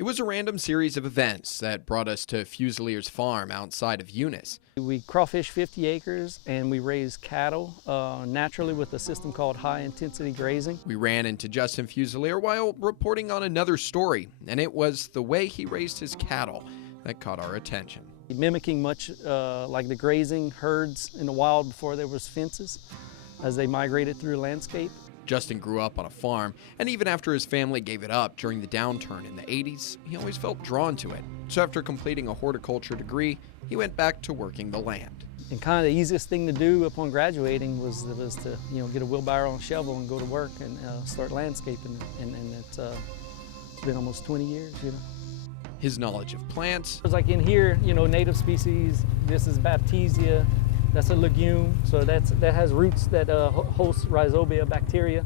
It was a random series of events that brought us to Fusilier's farm outside of Eunice. We crawfish 50 acres and we raise cattle naturally with a system called high-intensity grazing. We ran into Justin Fusilier while reporting on another story, and it was the way he raised his cattle that caught our attention. Mimicking much like the grazing herds in the wild before there was fences as they migrated through the landscape. Justin grew up on a farm, and even after his family gave it up during the downturn in the 80s, he always felt drawn to it. So after completing a horticulture degree, he went back to working the land. And kind of the easiest thing to do upon graduating was to get a wheelbarrow and shovel and go to work and start landscaping. And it's been almost 20 years, His knowledge of plants. It's like in here, native species. This is Baptisia. That's a legume, so that has roots that host rhizobia bacteria.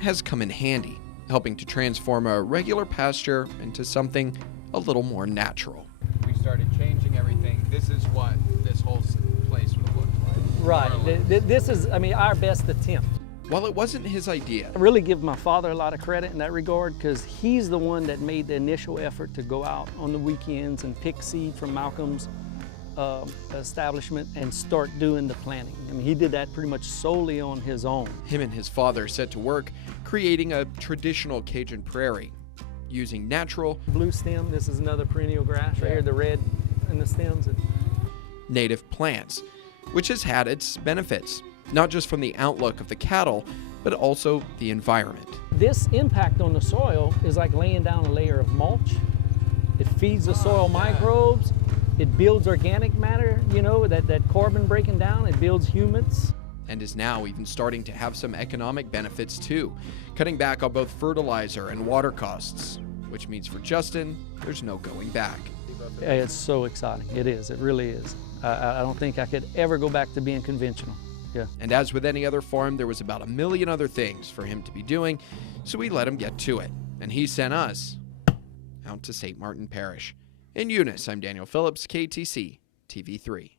Has come in handy, helping to transform a regular pasture into something a little more natural. We started changing everything. This is what this whole place would look like. Right. This is, our best attempt. While it wasn't his idea, I really give my father a lot of credit in that regard because he's the one that made the initial effort to go out on the weekends and pick seed from Malcolm's establishment and start doing the planting. He did that pretty much solely on his own. Him and his father set to work creating a traditional Cajun Prairie using natural blue stem. This is another perennial grass right here, the red in the stems. Native plants, which has had its benefits, not just from the outlook of the cattle, but also the environment. This impact on the soil is like laying down a layer of mulch. It feeds the soil microbes. It builds organic matter, that carbon breaking down. It builds humus. And is now even starting to have some economic benefits too, cutting back on both fertilizer and water costs, which means for Justin, there's no going back. It's so exciting. It is. It really is. I don't think I could ever go back to being conventional. Yeah. And as with any other farm, there was about a million other things for him to be doing, so we let him get to it. And he sent us out to St. Martin Parish. In Eunice, I'm Daniel Phillips, KTC TV3.